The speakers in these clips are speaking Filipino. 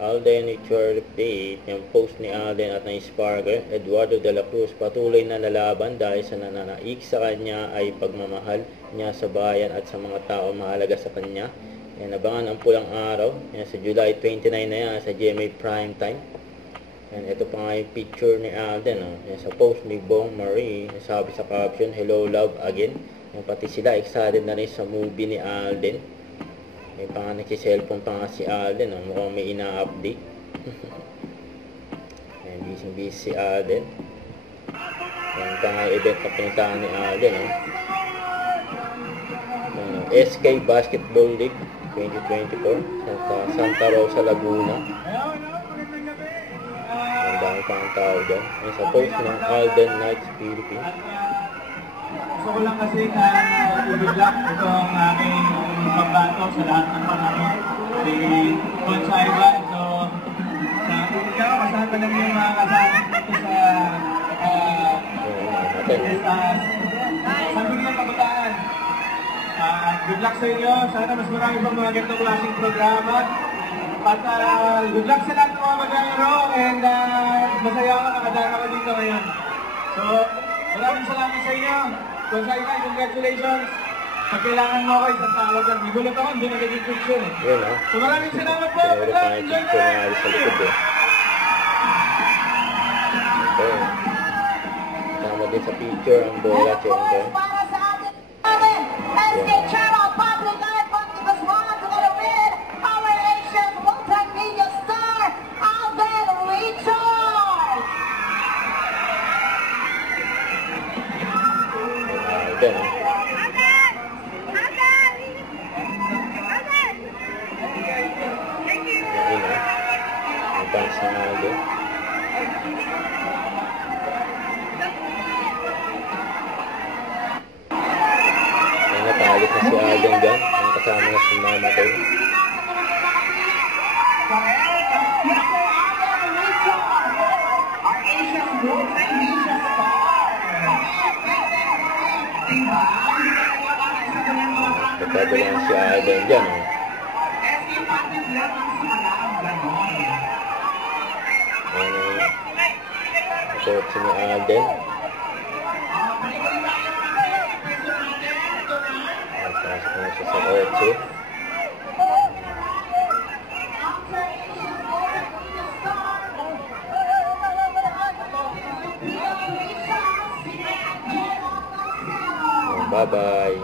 Alden Richard update, yung post ni Alden at ng Sparker, Eduardo de la Cruz patuloy na lalaban dahil sa nananaig sa kanya ay pagmamahal niya sa bayan at sa mga tao mahalaga sa kanya. Yan, abangan ang pulang araw. Yan, sa July 29 na yan sa GMA Prime Time. Yan, ito pa nga yung picture ni Alden. Oh. Yan, sa post ni Bong Marie, sabi sa caption, Hello Love Again. Yan, pati sila excited na rin sa movie ni Alden. May pa nga nagsiselfone pa nga si Alden, oh. Mukhang may ina-update. Ayan, busy si Alden. Ayan pa nga yung event na pinuntahan ni Alden. Oh. Ayan, SK Basketball League 2024 sa Santa Rosa, Laguna. Ayan, dami pa ang tao dyan. Ayan, sa post ng Alden Knights Philippines. Gusto ko lang kasi na i-vlog ito ang aking pagbato sa lahat ng panahon. Si Coach Ivan. So, sa ikaw, kasama lang yung mga kasama dito sa Bigyan Kabataan. Good luck sa inyo. Sana mas marami pang mga ganitong klaseng programa. At good luck sa lahat ng mga mag-aero. And masaya ako nakadara ko dito ngayon. So, maraming salamat sa inyo. Bonsai Kai, congratulations! Pag kailangan mo ako, isang tawag lang. Igulat ako, hindi nagiging picture eh. Yun, oh. So maraming salamat po! Enjoy na rin sa likod eh. Okay. Tama din sa picture ang bola, syempre. Para sa atin, SK Channel Public Live Activist One together with our Asia's multimedia star, Alden Richard! Alden, oh. Ayun, oh. Ang fans ng Alden. Ayun, natalit na si Alden dyan. Ang kasama na si Mama ko. Nagkadala na si Alden dyan, oh. Ayun, kotse ni Alden. Pasok na siya sa kotse. Bye-bye.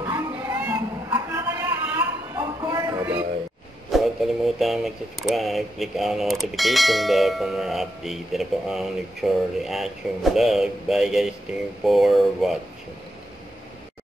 Bye-bye. Huwag kalimutan mag-subscribe, click ang notification bell for more update. Ito po ang Lecture Reaction Vlog. Bye guys, thank you for watching.